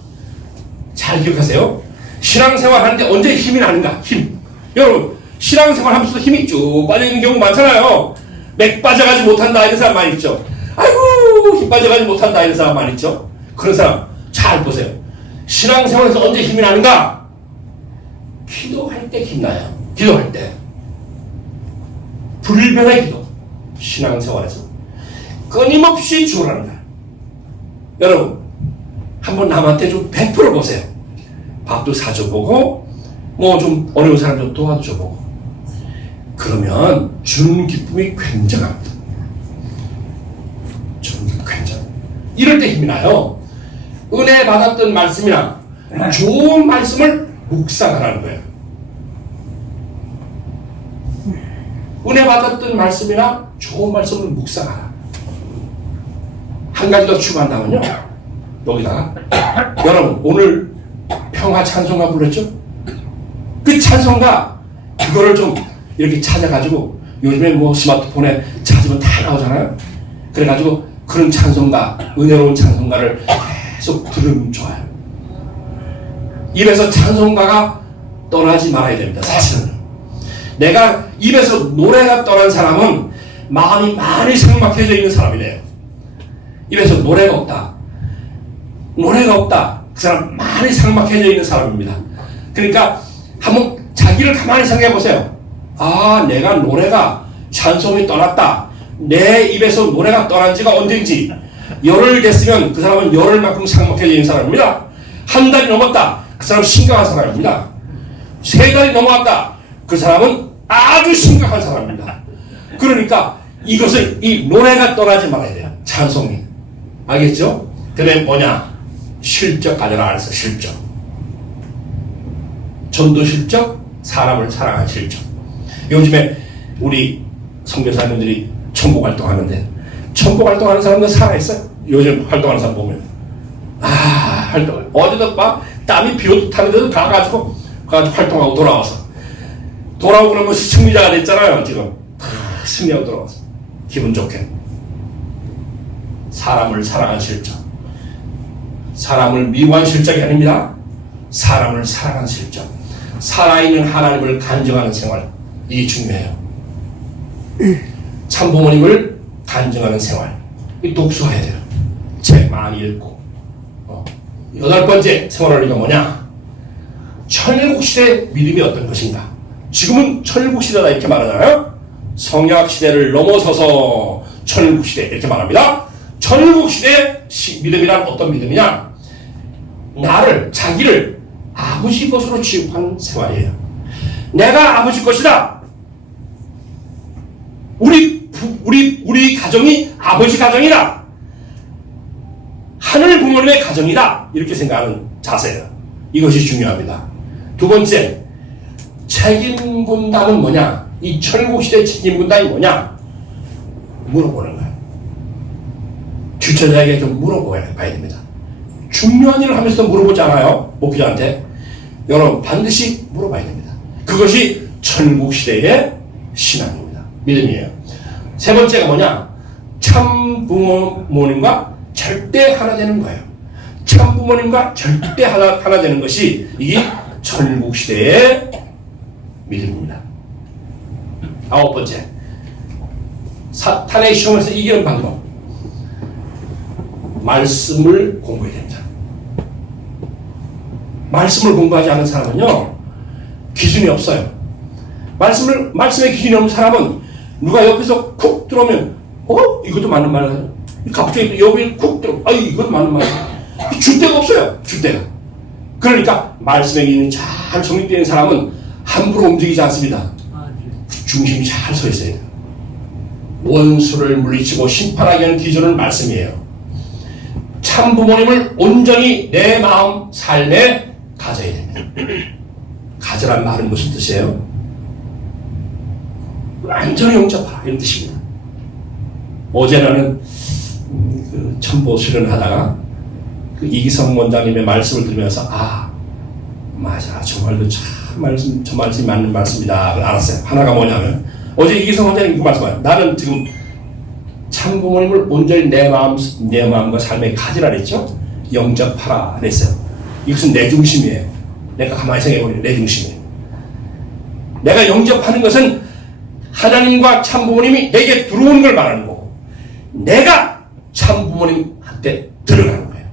잘 기억하세요. 신앙생활 하는데 언제 힘이 나는가? 힘. 여러분, 신앙생활 하면서 힘이 쭉 빠지는 경우 많잖아요. 맥 빠져가지 못한다 이런 사람 많이 있죠. 아이고, 힘 빠져가지 못한다 이런 사람 많이 있죠. 그런 사람 잘 보세요. 신앙생활에서 언제 힘이 나는가? 기도할 때 힘나요. 기도할 때. 불변의 기도. 신앙생활에서 끊임없이 주어라는 거예요. 여러분, 한번 남한테 좀 베풀어 보세요. 밥도 사줘보고 좀 어려운 사람 좀 도와줘보고. 그러면 주는 기쁨이 굉장합니다. 주는 기쁨이 굉장합니다. 이럴 때 힘이 나요. 은혜 받았던 말씀이나 좋은 말씀을 묵상하라는 거예요. 은혜 받았던 말씀이나 좋은 말씀을 묵상하라. 한 가지 더 추가한다면요, 여기다가 여러분 오늘 평화 찬송가 불렀죠? 그 찬송가 그거를 좀 이렇게 찾아가지고, 요즘에 뭐 스마트폰에 찾으면 다 나오잖아요. 그래가지고 그런 찬송가, 은혜로운 찬송가를 계속 들으면 좋아요. 입에서 찬송가가 떠나지 말아야 됩니다. 사실은 내가 입에서 노래가 떠난 사람은 마음이 많이 삭막해져 있는 사람이래요. 입에서 노래가 없다, 그 사람 많이 삭막해져 있는 사람입니다. 그러니까 한번 자기를 가만히 생각해 보세요. 아, 내가 노래가, 찬송이 떠났다, 내 입에서 노래가 떠난 지가 언젠지 열흘 됐으면 그 사람은 열흘만큼 삭막해져 있는 사람입니다. 한 달이 넘었다, 그 사람은 심각한 사람입니다. 세 달이 넘어갔다, 그 사람은 아주 심각한 사람입니다. 그러니까 이것을, 이 노래가 떠나지 말아야 돼요. 찬송이. 알겠죠? 그게 뭐냐? 실적 가져라 그래서 실적. 전도 실적, 사람을 사랑하는 실적. 요즘에 우리 선교사님들이 천국 활동하는데, 천국 활동하는 사람들 살아있어요. 요즘 활동하는 사람 보면 활동, 어제도 막 땀이 비오듯 타는데도 가가지고 활동하고 돌아오고 그러면 승리자가 됐잖아요. 지금 승리하고 돌아와서 기분 좋게. 사람을 사랑한 실적, 사람을 미워한 실적이 아닙니다. 사람을 사랑한 실적, 살아있는 하나님을 간증하는 생활, 이게 중요해요. 참부모님을 간증하는 생활, 이 독서해야 돼요. 책 많이 읽고. 여덟 번째 생활원리가 뭐냐? 천일국시대 믿음이 어떤 것인가? 지금은 천일국시대다 이렇게 말하잖아요. 성약시대를 넘어서서 천일국시대 이렇게 말합니다. 천일국시대 믿음이란 어떤 믿음이냐? 자기를 아버지 것으로 취급하는 생활이에요. 내가 아버지 것이다. 우리 가정이 아버지 가정이다. 하늘 부모님의 가정이다. 이렇게 생각하는 자세예요. 이것이 중요합니다. 두 번째, 책임 분담은 뭐냐? 이 천일국시대 책임 분담이 뭐냐? 물어보는 거예요. 주처자에게 좀 물어봐야 됩니다. 중요한 일을 하면서도 물어보지 않아요? 목회자한테. 여러분 반드시 물어봐야 됩니다. 그것이 천일국시대의 신앙입니다. 믿음이에요. 세 번째가 뭐냐? 참 부모님과 절대 하나 되는 거예요. 참 부모님과 절대 하나 되는 것이 이게 천일국시대의 믿음입니다. 아홉 번째, 사탄의 시험에서 이기는 방법, 말씀을 공부해야 됩니다. 말씀을 공부하지 않은 사람은요, 기준이 없어요. 말씀에 기준이 없는 사람은 누가 옆에서 쿡 들어오면, 이것도 맞는 말이에요. 갑자기 여기 쿡 들어, 이것도 맞는 말이에요. 줄 데가 없어요. 줄 데가. 그러니까 말씀에 기준이 잘 정립되는 사람은 함부로 움직이지 않습니다. 중심이 잘 서 있어야 돼요. 원수를 물리치고 심판하게 하는 기준은 말씀이에요. 참 부모님을 온전히 내 마음, 삶에 가져야 됩니다. 가져란 말은 무슨 뜻이에요? 완전히 용접하라 이런 뜻입니다. 어제 나는 첨보 수련하다가 이기성 원장님의 말씀을 들으면서 맞아, 정말로 저 말씀이 맞는 말씀이다 알았어요. 하나가 뭐냐면 어제 이기성 원장님 그 말씀을, 나는 지금 참 부모님을 온전히 내 마음과 삶에 가지라 그랬죠. 영접하라 그랬어요. 이것은 내 중심이에요. 내가 가만히 생각해보니 내 중심이에요. 내가 영접하는 것은 하나님과 참 부모님이 내게 들어오는 걸 말하는 거고, 내가 참 부모님한테 들어가는 거예요.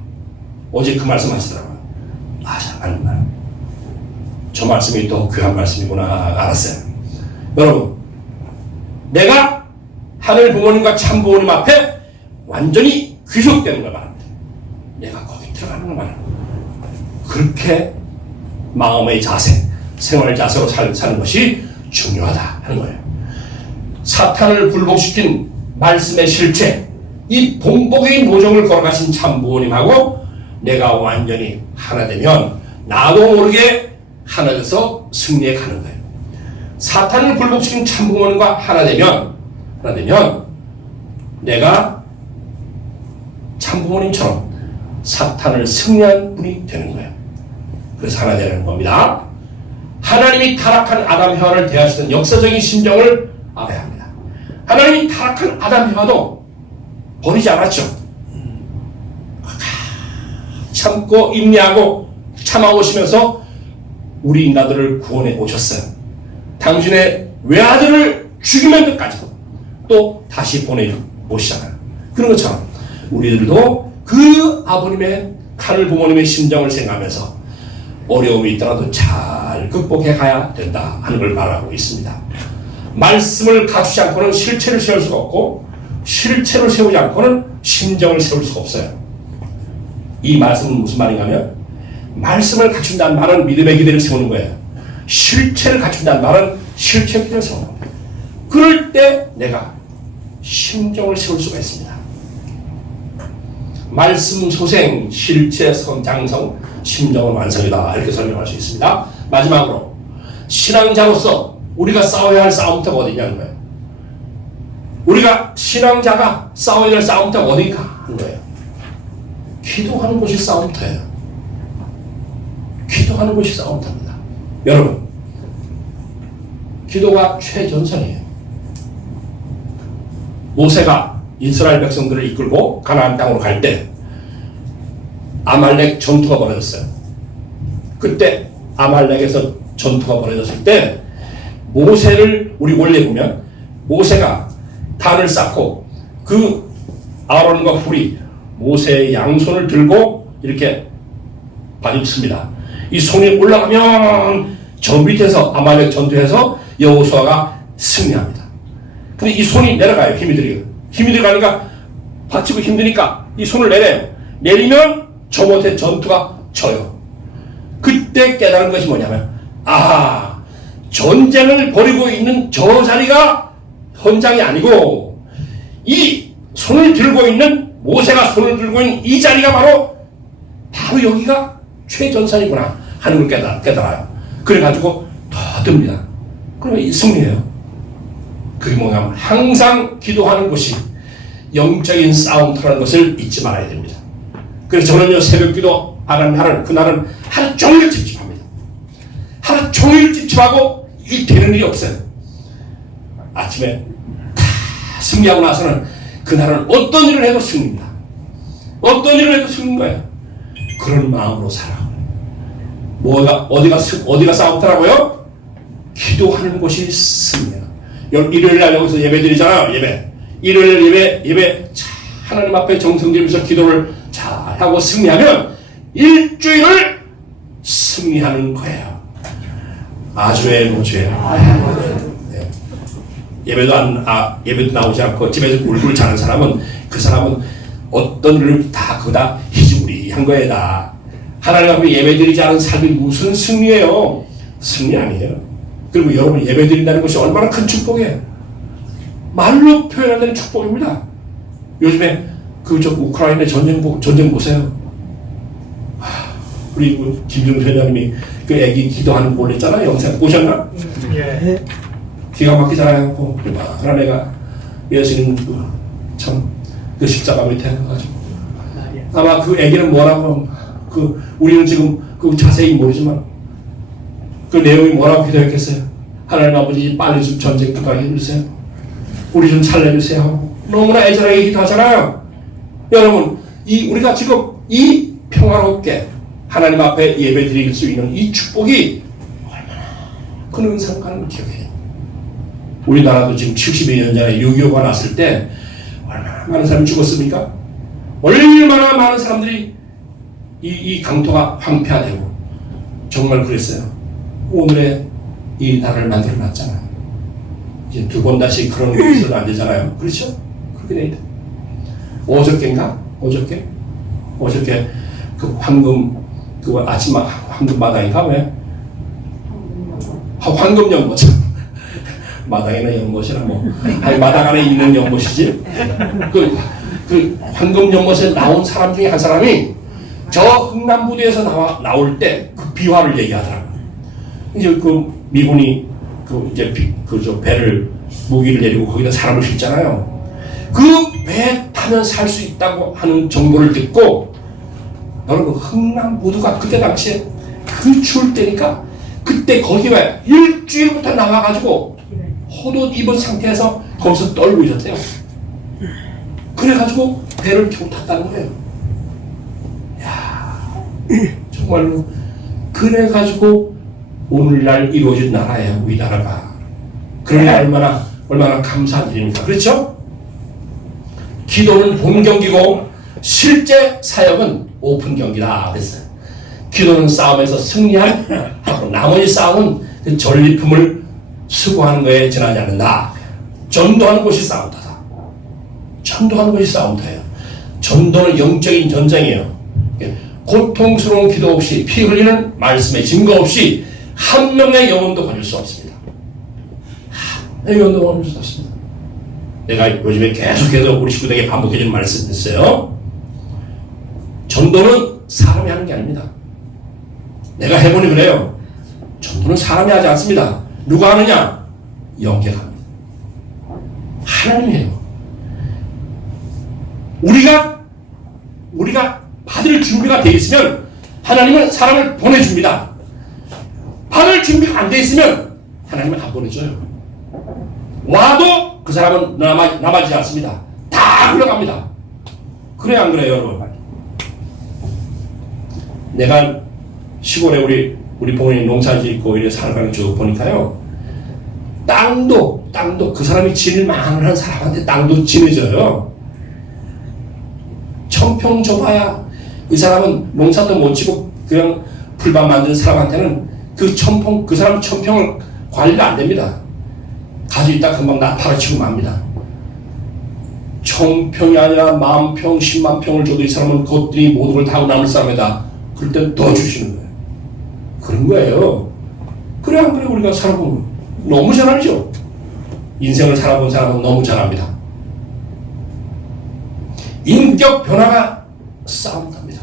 어제 그 말씀 하시더라고요. 맞아, 맞는 말. 저 말씀이 또 귀한 말씀이구나 알았어요. 여러분, 내가 하늘 부모님과 참 부모님 앞에 완전히 귀속되는 걸 말합니다. 내가 거기 들어가는 걸 말합니다. 그렇게 마음의 자세, 생활 자세로 사는 것이 중요하다 하는 거예요. 사탄을 굴복시킨 말씀의 실체, 이 본복의 노정을 걸어가신 참 부모님하고 내가 완전히 하나 되면 나도 모르게 하나 돼서 승리해 가는 거예요. 사탄을 굴복시킨 참부모님과 하나 되면 내가 참부모님처럼 사탄을 승리한 분이 되는 거예요. 그래서 하나 되는 겁니다. 하나님이 타락한 아담 해와를 대하시던 역사적인 심정을 알아야 합니다. 하나님이 타락한 아담 해와도 버리지 않았죠. 참고 인내하고 참아오시면서 우리 인간들을 구원해 오셨어요. 당신의 외아들을 죽이면서까지도 또 다시 보내오시잖아요. 그런 것처럼 우리들도 그 아버님의 하늘 부모님의 심정을 생각하면서 어려움이 있더라도 잘 극복해 가야 된다 하는 걸 말하고 있습니다. 말씀을 갖추지 않고는 실체를 세울 수가 없고 실체를 세우지 않고는 심정을 세울 수가 없어요. 이 말씀은 무슨 말인가 하면 말씀을 갖춘다는 말은 믿음의 기대를 세우는 거예요. 실체를 갖춘다는 말은 실체의 기대를 세우는 거예요. 그럴 때 내가 심정을 세울 수가 있습니다. 말씀 소생, 실체 성장성, 심정은 완성이다. 이렇게 설명할 수 있습니다. 마지막으로 신앙자로서 우리가 싸워야 할 싸움터가 어디냐는 거예요. 우리가 신앙자가 싸워야 할 싸움터가 어딘가 하는 거예요. 기도하는 곳이 싸움터예요. 기도하는 곳이 싸움터입니다. 여러분, 기도가 최전선이에요. 모세가 이스라엘 백성들을 이끌고 가나안 땅으로 갈 때 아말렉 전투가 벌어졌어요. 그때 아말렉에서 전투가 벌어졌을 때 모세를 우리 원래 보면 모세가 단을 쌓고 그 아론과 훌이 모세의 양손을 들고 이렇게 봐줍습니다. 이 손이 올라가면 저 밑에서 아말렉 전투에서 여호수아가 승리합니다. 근데 이 손이 내려가요. 힘이 들어가니까 받치고 힘드니까 이 손을 내려요. 내리면 저 못해 전투가 져요. 그때 깨달은 것이 뭐냐면 전쟁을 벌이고 있는 저 자리가 현장이 아니고 이 손을 들고 있는 모세가 손을 들고 있는 이 자리가 바로 여기가 최전선이구나 하는 걸 깨달아요. 그래가지고 더 듭니다. 그러면 이 승리예요. 그게 뭐냐면 항상 기도하는 곳이 영적인 싸움터라는 것을 잊지 말아야 됩니다. 그래서 저는요 새벽 기도 안 하는 그날은 하루 종일 집중합니다. 하루 종일 집중하고 이 되는 일이 없어요. 아침에 다 승리하고 나서는 그날은 어떤 일을 해도 승리입니다. 어떤 일을 해도 승리인 거예요. 그런 마음으로 살아. 어디가 싸움터라고요? 기도하는 곳이 승리예요. 일요일날 여기서 예배 드리잖아요. 일요일 예배 하나님 앞에 정성 들이면서 기도를 잘 하고 승리하면 일주일을 승리하는 거예요. 아주의 노주예요. 네. 예배도 나오지 않고 집에서 꿀꿀 자는 사람은 그 사람은 어떤 일을 그다 희죽으리한 거에다. 하나님 앞에 예배 드리지 않은 삶이 무슨 승리예요? 승리 아니에요. 그리고 여러분 예배 드린다는 것이 얼마나 큰 축복이에요. 말로 표현해야 되는 축복입니다. 요즘에 우크라이나 전쟁 보세요. 우리 김종수 회장님이 그 애기 기도하는 거 올렸잖아요. 영상 보셨나? 예. 기가 막히잖아요. 그런 애가 예수님 그 십자가 밑에 가지고 아마 그 애기는 뭐라고 우리는 지금 자세히 모르지만 그 내용이 뭐라고 기도했겠어요? 하나님 아버지 빨리 좀 전쟁 끝나게 해주세요. 우리 좀 살려주세요 하고 너무나 애절하게 기도하잖아요. 여러분 우리가 지금 이 평화롭게 하나님 앞에 예배 드릴 수 있는 이 축복이 얼마나 큰 은상가는 걸 기억해요. 우리나라도 지금 70여 년 전에 6.25가 났을 때 얼마나 많은 사람이 죽었습니까? 얼마나 많은 사람들이 이 강토가 황폐화되고 정말 그랬어요. 오늘의 이 나라를 만들어놨잖아요. 이제 두 번 다시 그런 게 있어도 안 되잖아요. 그렇죠? 그렇게 돼 있다. 어저께 그 황금 아침 황금 마당인가 왜? 황금 연못이죠. 마당에는 연못이라 아니 마당 안에 있는 연못이지. 그 황금 연못에 나온 사람 중에 한 사람이 저 흥남부두에서 나올 때 그 비화를 얘기하더라고요. 이제 그 미군이 저 배를 무기를 내리고 거기다 사람을 싣잖아요. 그 배 타면 살 수 있다고 하는 정보를 듣고 여러분 흥남 모두가 그때 당시에 그 추울 때니까 그때 거기에 일주일부터 나와가지고 호옷 입은 상태에서 거기서 떨고 있었대요. 그래가지고 배를 겨우 탔다는 거예요. 야, 정말로 그래가지고 오늘날 이루어진 나라예요. 우리나라가. 그러니 얼마나 감사한 일입니까? 그렇죠? 기도는 본 경기고 실제 사역은 오픈 경기다 그랬어요. 기도는 싸움에서 승리한 하고 나머지 싸움은 그 전리품을 수고하는 거에 지나지 않는다. 전도하는 것이 싸움터다. 전도하는 것이 싸움터예요. 전도는 영적인 전쟁이에요. 고통스러운 기도 없이 피 흘리는 말씀의 증거 없이 한 명의 영혼도 건질 수 없습니다. 한 명의 영혼도 건질 수 없습니다. 내가 요즘에 계속해서 우리 식구들에게 반복해주는 말씀이 있어요. 전도는 사람이 하는 게 아닙니다. 내가 해보니 그래요. 전도는 사람이 하지 않습니다. 누가 하느냐? 영계가 합니다. 하나님이 해요. 우리가 받을 준비가 되어 있으면 하나님은 사람을 보내줍니다. 받을 준비가 안 되어 있으면 하나님은 안 보내줘요. 와도 그 사람은 남아지지 않습니다. 다 흘러갑니다. 그래 안 그래요 여러분? 내가 시골에 우리 부모님 농사 짓고 이래 살아가는 쭉 보니까요. 땅도 그 사람이 지을 만한 사람한테 땅도 지내줘요. 천평 줘봐야 이 사람은 농사도 못 지고 그냥 풀밭 만드는 사람한테는 그 사람 천평을 관리가 안 됩니다. 가지고 있다 금방 나팔을 치고 맙니다. 천평이 아니라 만평, 10만 평을 줘도 이 사람은 그것들이 모든 걸 다 하고 남을 사람에다 그럴 땐 더 주시는 거예요. 그런 거예요. 그래 안 그래 우리가 살아보면 너무 잘 알죠. 인생을 살아본 사람은 너무 잘 압니다. 인격 변화가 싸움입니다.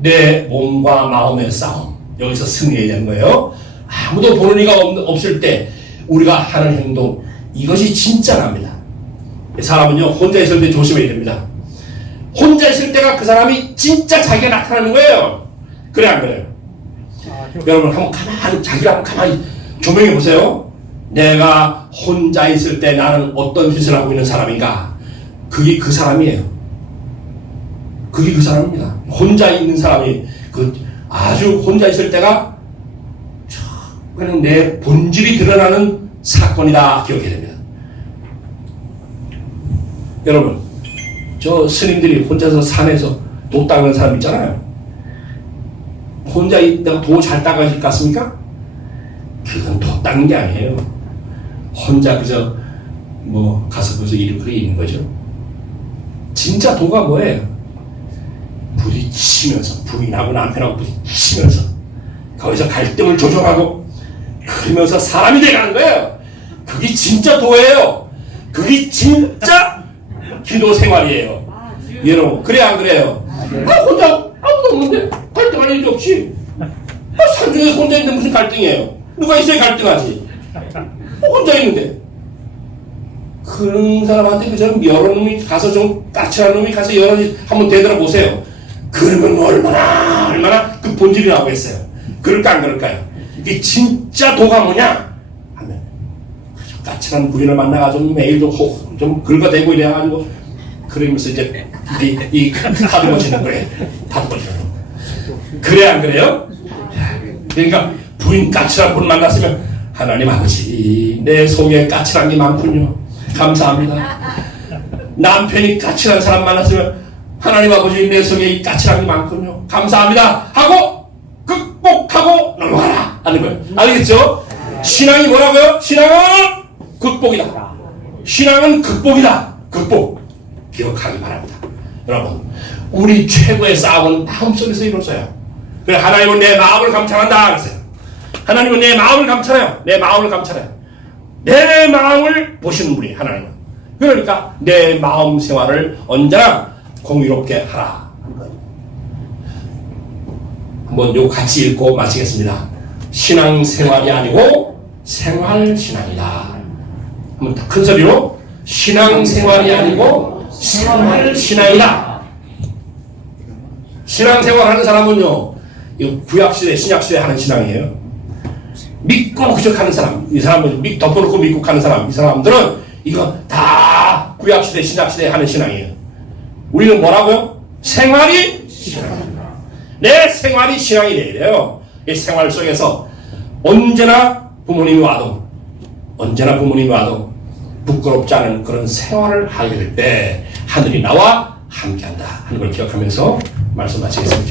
내 몸과 마음의 싸움. 여기서 승리해야 되는 거예요. 아무도 보는 이가 없을 때 우리가 하는 행동 이것이 진짜랍니다. 사람은요 혼자 있을 때 조심해야 됩니다. 혼자 있을 때가 그 사람이 진짜 자기가 나타나는 거예요. 그래 안 그래요? 여러분 한번 자기가 가만히 조명해 보세요. 내가 혼자 있을 때 나는 어떤 짓을 하고 있는 사람인가? 그게 그 사람이에요. 그게 그 사람입니다. 혼자 있는 사람이 아주 혼자 있을 때가 그냥 내 본질이 드러나는 사건이다 기억해야 됩니다. 여러분 저 스님들이 혼자서 산에서 도 닦는 사람 있잖아요. 혼자 있다가 도 잘 닦아질 것 같습니까? 그건 도 닦는 게 아니에요. 혼자 그저 가서 그저 이렇게 있는 거죠. 진짜 도가 뭐예요? 부딪히면서 부인하고 남편하고 부딪히면서 거기서 갈등을 조정하고 그러면서 사람이 돼가는 거예요. 그게 진짜 도예요. 그게 진짜 기도 생활이에요. 여러분 그래 안 그래요? 혼자 아무도 없는데 갈등할 일이 없지. 산중에서 혼자 있는데 무슨 갈등이에요? 누가 있어야 갈등하지. 혼자 있는데 그런 사람한테 그저 여러 놈이 가서 좀 까칠한 놈이 가서 여러 한번 되돌아 보세요. 그러면 얼마나 그 본질이 나오겠어요. 그럴까 안 그럴까요? 이게 진짜 도가 뭐냐 하면 까칠한 부인을 만나가지고 매일도 좀 긁어대고 이래가지고 그러면서 이제 이 다듬어지는 거예요. 다듬어지는 거. 그래 안 그래요? 그러니까 부인 까칠한 분 만났으면 하나님 아버지 내 속에 까칠한 게 많군요. 감사합니다. 남편이 까칠한 사람 만났으면 하나님 아버지 내 속에 이 까칠한 게 많군요. 감사합니다. 하고 극복하고 넘어가라 하는 거예요. 알겠죠? 신앙이 뭐라고요? 신앙은 극복이다. 신앙은 극복이다. 극복. 기억하기 바랍니다. 여러분 우리 최고의 싸움은 마음속에서 이루어져요. 그래 하나님은 내 마음을 감찰한다 그랬어요. 하나님은 내 마음을 감찰해요. 내 마음을 감찰해요. 내 마음을 보시는 분이 하나님은. 그러니까 내 마음 생활을 언제나 공유롭게 하라 하는 거예요. 한번 요 같이 읽고 마치겠습니다. 신앙생활이 아니고 생활신앙이다. 한번 더 큰 소리로 신앙생활이 아니고 생활신앙이다. 신앙생활하는 사람은요, 이거 구약시대 신약시대 하는 신앙이에요. 믿고 그저 가는 사람, 이 사람은 덮어놓고 믿고 가는 사람, 이 사람들은 이거 다 구약시대 신약시대 하는 신앙이에요. 우리는 뭐라고요? 생활이 신앙입니다. 내 생활이 신앙이 돼야 돼요. 이 생활 속에서 언제나 부모님이 와도 부끄럽지 않은 그런 생활을 하게 될 때 하늘이 나와 함께한다 하는 걸 기억하면서 말씀 마치겠습니다.